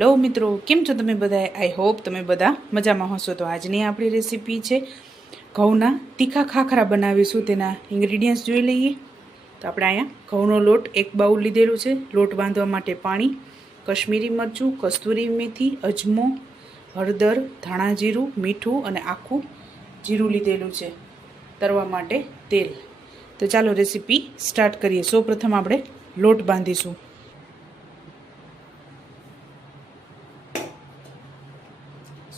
Hello મિત્રો, કેમ છો તમે બધા આઈ હોપ તમે બધા મજામાં હશો. તો આજની આપણી રેસીપી છે ઘઉંના તીખા ખાખરા બનાવીશું. તેના ઇન્ગ્રીડિયન્ટ્સ જોઈ લઈએ. તો આપણે અહીંયા ઘઉંનો લોટ એક બાઉલ લીધેલું છે. લોટ બાંધવા માટે પાણી, કશ્મીરી મરચું, કસ્તુરી મેથી, અજમો, હળદર, ધાણા જીરું, મીઠું અને આખું જીરું લીધેલું છે. તરવા માટે તેલ. તો ચાલો રેસીપી સ્ટાર્ટ કરીએ. સૌપ્રથમ આપણે લોટ બાંધીશું.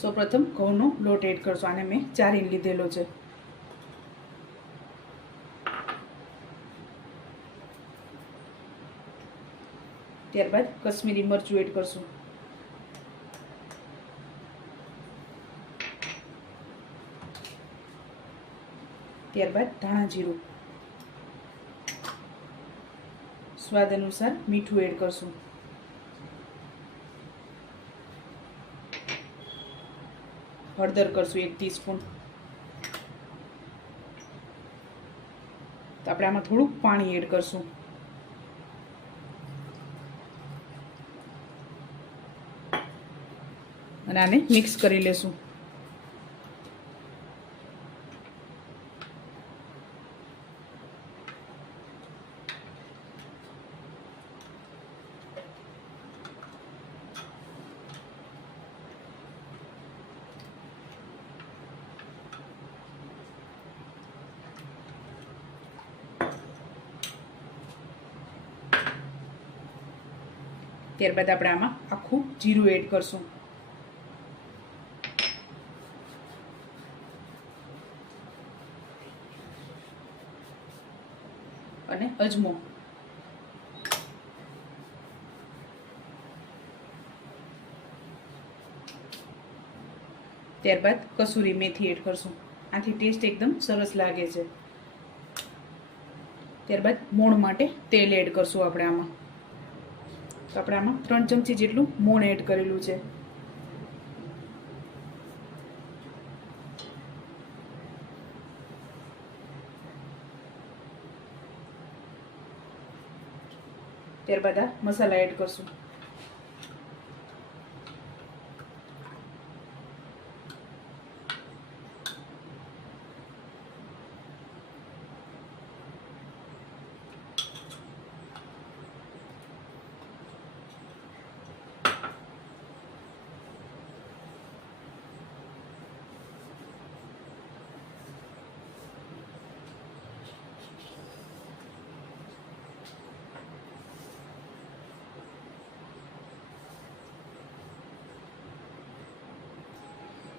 સૌપ્રથમ ઘઉંનો લોટ એડ કરશું આને મેં ચારીને લીધેલો છે. ત્યારબાદ કશ્મીરી મરચું એડ કરશું. ત્યારબાદ ધાણા જીરું. સ્વાદ અનુસાર મીઠું એડ કરશું. હળદર કરશું એક ટીસ્પૂન તો આપણે આમાં થોડુંક પાણી એડ કરશું. અને આને મિક્સ કરી લેશું. ત્યારબાદ આપણે આમાં આખું જીરું એડ કરશું. અને અજમો. ત્યારબાદ કસૂરી મેથી એડ કરશું. આથી ટેસ્ટ એકદમ સરસ લાગે છે. ત્યારબાદ મોણ માટે તેલ એડ કરશું આપણે આમાં. તો આપણે આમાં ત્રણ ચમચી જેટલું મોણ એડ કરેલું છે. ત્યારબાદ આ મસાલા એડ કરશું.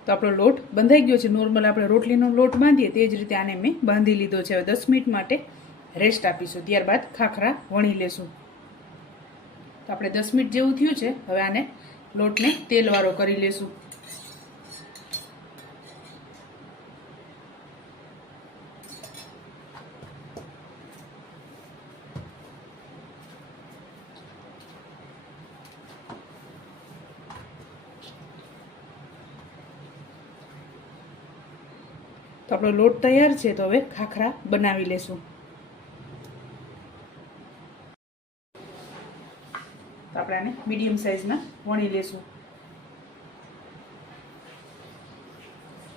તો આપણો લોટ બંધાઈ ગયો છે. નોર્મલ આપણે રોટલીનો લોટ બાંધીએ તે જ રીતે આને મેં બાંધી લીધો છે. હવે દસ મિનિટ માટે રેસ્ટ આપીશું. ત્યારબાદ ખાખરા વણી લેશું. તો આપણે દસ મિનિટ જેવું થયું છે. હવે આને લોટને તેલવાળો કરી લેશું. તો આપણો લોટ તૈયાર છે તો હવે ખાખરા બનાવી લેશું. તો આપણે આને મીડિયમ સાઇઝના વણી લેશું.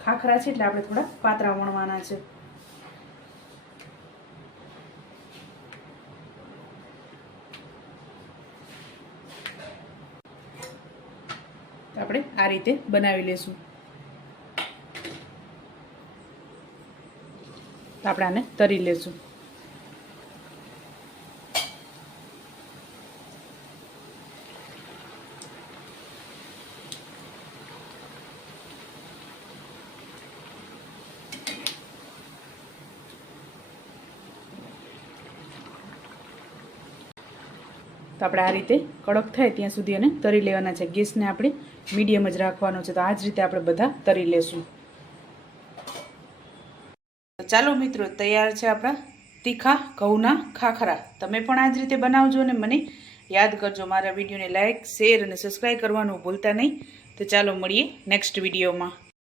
ખાખરા છે એટલે આપણે થોડા પાતળા વણવાના છે. આપણે આ રીતે બનાવી લેશું. આપણે આને તરી લેશું. તો આપણે આ રીતે કડક થાય ત્યાં સુધી એને તરી લેવાના છે. ગેસને આપણે મીડિયમ જ રાખવાનો છે. તો આ જ રીતે આપણે બધા તરી લેશું. ચાલો મિત્રો, તૈયાર છે આપણા તીખા, ઘઉંના ખાખરા. તમે પણ આ જ રીતે બનાવજો અને મને યાદ કરજો મારા વિડીયોને લાઇક શેર અને સબસ્ક્રાઈબ કરવાનું ભૂલતા નહીં. તો ચાલો મળીએ નેક્સ્ટ વિડીયોમાં.